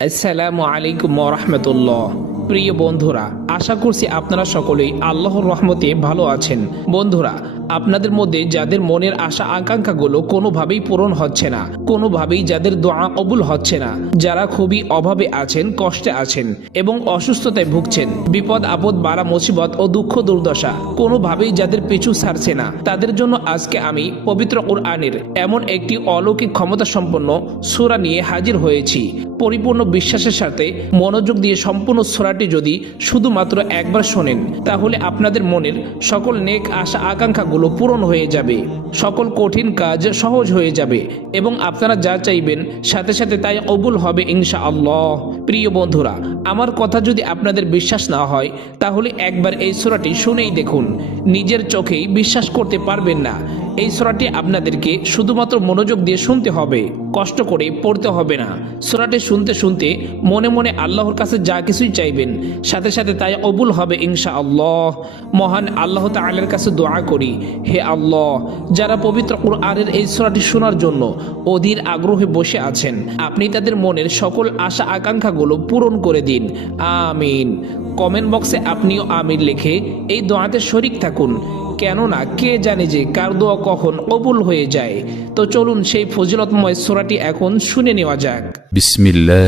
আসসালামু আলাইকুম রহমতুল্লাহ। প্রিয় বন্ধুরা আশা করছি আপনারা সকলেই আল্লাহর রহমতে ভালো আছেন। বন্ধুরা আপনাদের মধ্যে যাদের মনের আশা আকাঙ্ক্ষাগুলো কোনোভাবেই পূরণ হচ্ছে না, কোনোভাবেই যাদের দোয়া কবুল হচ্ছে না, যারা খুবই অভাবে আছেন, কষ্টে আছেন এবং অসুস্থতায় ভুগছেন, বিপদ, আপদ, বাড়া, মুসিবত ও দুঃখ, দুর্দশা কোনোভাবেই যাদের পিছু ছাড়ছে না। তাদের জন্য আজকে আমি পবিত্র কোরআনের এমন একটি অলৌকিক ক্ষমতা সম্পন্ন সুরা নিয়ে হাজির হয়েছি। পরিপূর্ণ বিশ্বাসের সাথে মনোযোগ দিয়ে সম্পূর্ণ সোরাটি যদি শুধুমাত্র একবার শোনেন, তাহলে আপনাদের মনের সকল নেক আশা আকাঙ্ক্ষাগুলো পূরণ হয়ে যাবে। সকল কঠিন কাজ সহজ হয়ে যাবে এবং আপনারা যা চাইবেন সাথে সাথে তাই অবুল হবে ইনশা আল্লাহ প্রিয় বন্ধুরা, আমার কথা যদি আপনাদের বিশ্বাস না হয়, তাহলে একবার এই সুরাটি শুনেই দেখুন। নিজের চোখেই বিশ্বাস করতে পারবেন না। এই সোরাটি আপনাদেরকে শুধুমাত্র মনোযোগ দিয়ে শুনতে হবে, কষ্ট করে পড়তে হবে না। সোরাটি শুনতে শুনতে মনে মনে আল্লাহর কাছে যা কিছুই চাইবেন, সাথে সাথে তাই অবুল হবে ইনশা আল্লাহ মহান আল্লাহ তাআলার কাছে দোয়া করি, হে আল্লাহ, যারা পবিত্র কোরআনের এই সোরাটি শোনার জন্য অধীর আগ্রহে বসে আছেন, আপনি তাদের মনের সকল আশা আকাঙ্ক্ষাগুলো পূরণ করে দিন। আমিন। কমেন্ট বক্সে আপনিও আমির লিখে এই দোয়াতে শরিক থাকুন। কেননা কে জানে যে কার দোয়া কখন কবুল হয়ে যায়। তো চলুন সেই ফজিলতময় সোরাটি এখন শুনে নেওয়া যাক। বিসমিল্লা